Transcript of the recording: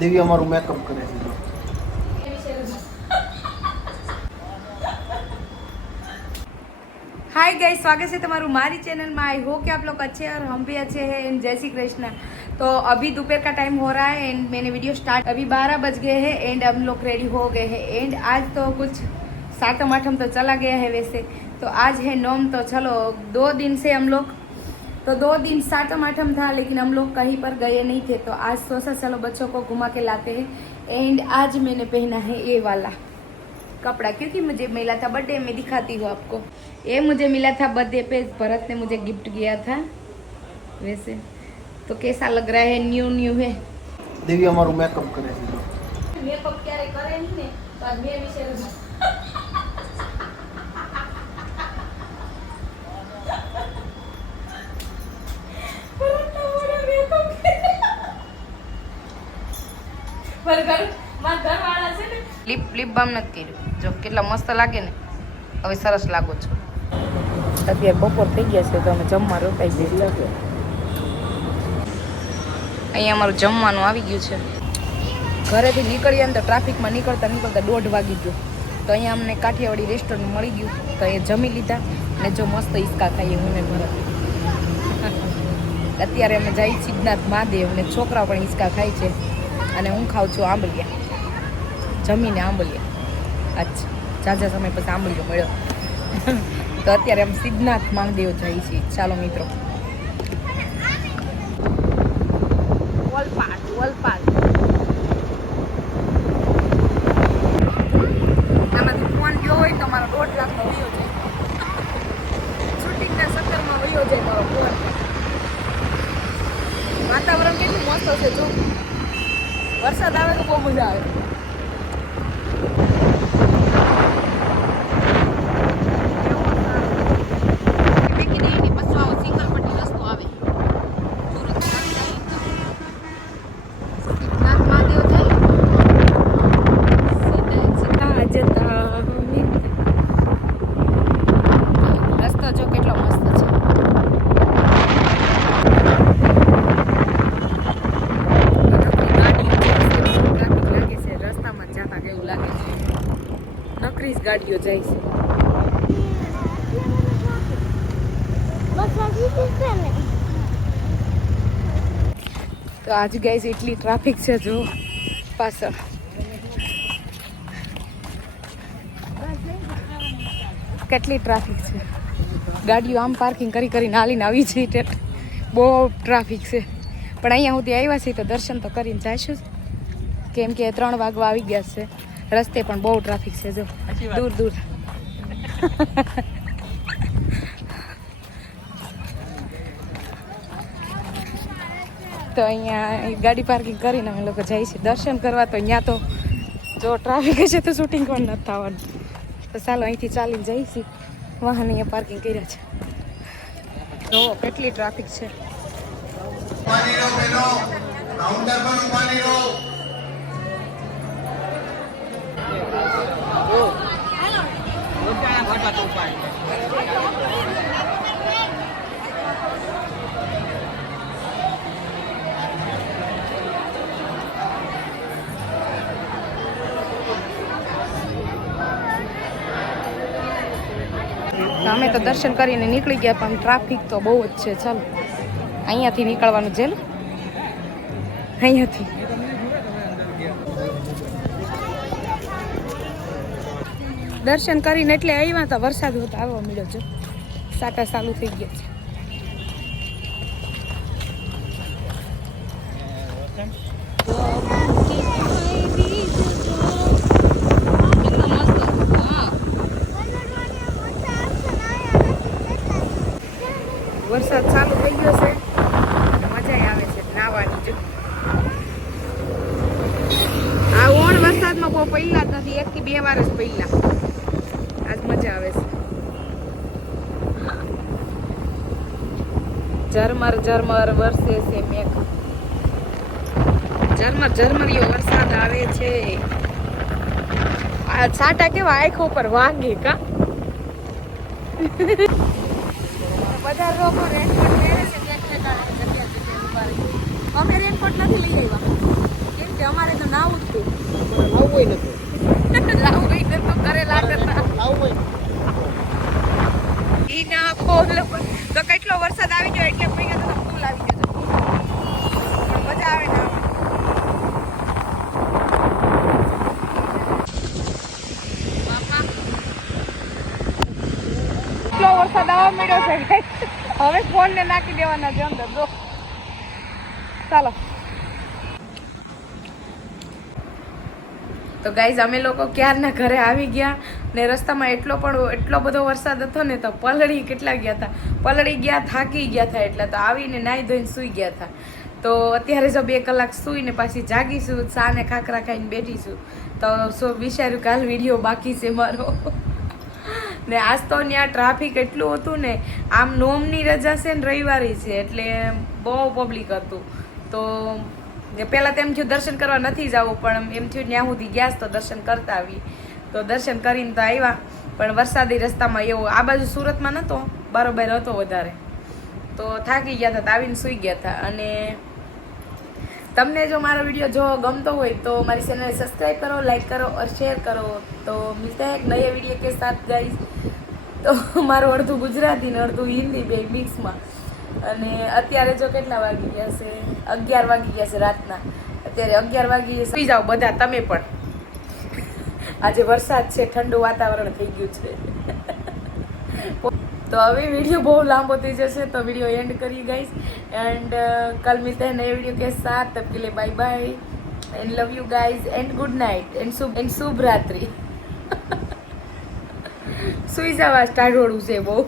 દેવી અમારું મેકઅપ કરે છે જો. हाय गाइस स्वागत है तुम्हारू हमारी चैनल में आई हो कि आप लोग अच्छे हैं और हम भी अच्छे हैं एंड जय श्री कृष्ण तो अभी दोपहर का टाइम हो रहा है एंड मैंने वीडियो स्टार्ट अभी बारह बज गए हैं एंड हम लोग रेडी हो गए हैं एंड आज तो कुछ सातम आठम तो चला गया है वैसे तो आज है नोम तो चलो दो दिन से हम लोग तो दो दिन सातम आठम था लेकिन हम लोग कहीं पर गए नहीं थे। तो आज सोचा चलो बच्चों को घुमा के लाते हैं। एंड आज मैंने पहना है ये वाला कपड़ा क्योंकि मुझे मिला था बर्थडे में दिखाती हूँ आपको। ये मुझे मिला था बर्थडे पे भरत ने मुझे गिफ्ट किया था। वैसे तो कैसा लग रहा है? न्यू न्यू है। देवी हमारा मेकअप करे। मेकअप क्या करे नहीं ने तो ને તો આજ મેં વિશે લિપ લિપ બામ નથી કર્યું. જો કેટલા મસ્ત લાગે ને હવે સરસ લાગો છો. અત્યારે બપોર થઈ ગયા છે તો અમે જમવા રોકાઈ જઈએ અહીંયા અમારું જમવાનું આવી ગયું છે. ઘરેથી નીકળીએ ને તો ટ્રાફિકમાં નીકળતા નીકળતા દોઢ વાગી ગયો. તો અહીંયા અમને કાઠિયાવાડી રેસ્ટોરન્ટ મળી ગયું. તો એ જમી લીધા. અને જો મસ્ત ઈસકા ખાઈએ હું ને ભરત અત્યારે અમે જઈ સિદ્ધનાથ મહાદેવ અને છોકરા પણ ઈસકા ખાય છે. અને હું ખાઉં છું આંબલિયા. જમીને આંબલિયા. અચ્છા ઝાઝા સમય પછી આંબલિયો મળ્યો. તો અત્યારે આમ સિદ્ધનાથ મહાદેવ જઈએ છીએ ચાલો મિત્રો. વલપાડ વલપાડ. આમાંથી ફોન ગયો હોય તો મારો દોઢ લાખનો વયો જાય. શૂટિંગના સત્તરમાં વયો જાય મારો વાતાવરણ કેટલું મસ્ત છે જો. વરસાદ આવે તો બહુ મજા આવે મેકી દઈએ ને પછી આવો સિંગલ પટ્ટી રસ્તો આવે સુરત સિદ્ધનાથ મહાદેવ જાય સીધા જતા અમે. રસ્તો જો કેટલો મસ્ત છે ટ્રાફિક લાગે છે રસ્તામાં જાતા કેવું લાગે છે નકરી જ ગાડીઓ તો આજ ગાઈઝ એટલી ટ્રાફિક છે જો પાછળ. કેટલી ટ્રાફિક છે. ગાડીઓ આમ પાર્કિંગ કરી કરીને હાલીને આવી છે બહુ ટ્રાફિક છે. પણ અહીંયા સુધી આવ્યા છીએ તો દર્શન તો કરીને જઈશું. કેમ કે ત્રણ વાગવા આવી ગયા છે. રસ્તે પણ બહુ ટ્રાફિક છે જો. દૂર દૂર. તો અહીંયા ગાડી પાર્કિંગ કરીને અમે લોકો જઈએ છીએ. દર્શન કરવા તો અહીંયા તો જો ટ્રાફિક હશે તો શૂટિંગ પણ નથી થવાનું. તો ચાલો અહીંથી ચાલીને જઈશી વાહન અહીંયા પાર્કિંગ કર્યા છે. જુઓ કેટલી ટ્રાફિક છે. લો તો અમે તો દર્શન કરીને નીકળી ગયા, પણ ટ્રાફિક તો બહુ જ છે, ચાલો. અહીંયાથી નીકળવાનું છે અહીંયાથી. દર્શન કરીને એટલે આવ્યા હતા વરસાદ હોતો આવવા મળ્યો છે. સાટા ચાલુ થઈ ગયા છે. વરસાદ ચાલુ થઈ ગયો છે. મજા આવે છે નાવાની જો આ ઓણ વરસાદમાં બહુ પહેલા જ નથી. એક થી બે વાર જ પહેલા આજ મજા આવે છે. ઝરમર ઝરમર વરસે છે મેઘ. ઝરમર ઝરમરિયો વરસાદ આવે છે. આ છાટા કેવા આંખો પર વાંગે કા? બધા લોકો રેનકોટ પહેરે છે કે ખેતર જગ્યા જગ્યા અમે રેનકોટ નથી લઈ આવ્યા. કેમ કે અમારે તો નાવું જ હતું આવું નથી. લાવું તો કરે લાગતા લાવવું હોય ના પોલ તો કેટલો વરસાદ આવી ગયો એટલે મેં કીધું તો ફૂલ આવી ગયો મજા આવે ને કેટલો વરસાદ આવવા મળ્યો હવે ફોન નાખી દેવાના છે અંદર. જો. ચાલો. તો ગાઈઝ અમે લોકો ક્યારના ઘરે આવી ગયા ને રસ્તામાં એટલો પણ એટલો બધો વરસાદ હતો ને તો પલળી કેટલા ગયા હતા? પલળી ગયા, થાકી ગયા હતા એટલે તો આવીને નાહી ધોઈને સૂઈ ગયા હતા. તો અત્યારે જો બે કલાક સૂઈને પાછી જાગીશું, સાને ખાખરા ખાઈને બેઠીશું. તો સો વિચાર્યું કાલ વીડિયો બાકી છે મારો. ને આજ તો ત્યાં ટ્રાફિક એટલું હતું ને, આમ નોમની રજા છે ને રવિવારી છે એટલે બહુ પબ્લિક હતું. તો પહેલાં તો એમ થયું દર્શન કરવા નથી જવું, પણ એમ થયું ત્યાં સુધી ગયા તો દર્શન કરતા આવી. તો દર્શન કરીને તો આવ્યા પણ વરસાદી રસ્તામાં એવું, આ બાજુ સુરતમાં નહોતો બરોબર હતો વધારે. તો થાકી ગયા હતા આવીને સૂઈ ગયા હતા. અને તમને જો મારો વીડિયો જો ગમતો હોય તો મારી ચેનલને સબસ્ક્રાઈબ કરો લાઈક કરો ઓર શેર કરો. તો મિલતા એક નયા વીડિયો કે સાથ ગાઈઝ તો મારું અડધું ગુજરાતી ને અડધું હિન્દી બે મિક્સમાં અને અત્યારે જો કેટલા વાગી ગયા છે? અગિયાર વાગી ગયા છે રાતના. અત્યારે અગિયાર વાગી સુઈ જાઓ બધા, તમે પણ. આજે વરસાદ છે, ઠંડુ વાતાવરણ થઈ ગયું છે. તો હવે વીડિયો બહુ લાંબો થઈ જશે, તો વીડિયો એન્ડ કરી ગાઈઝ એન્ડ કલ મિલતે હૈ નયે વીડિયો કે સાથ તબ કે bye bye and love you guys and good night and Shumbh and શુભ રાત્રિ. સુઈ જવા સ્ટાર્ટ હોડું છે બહુ.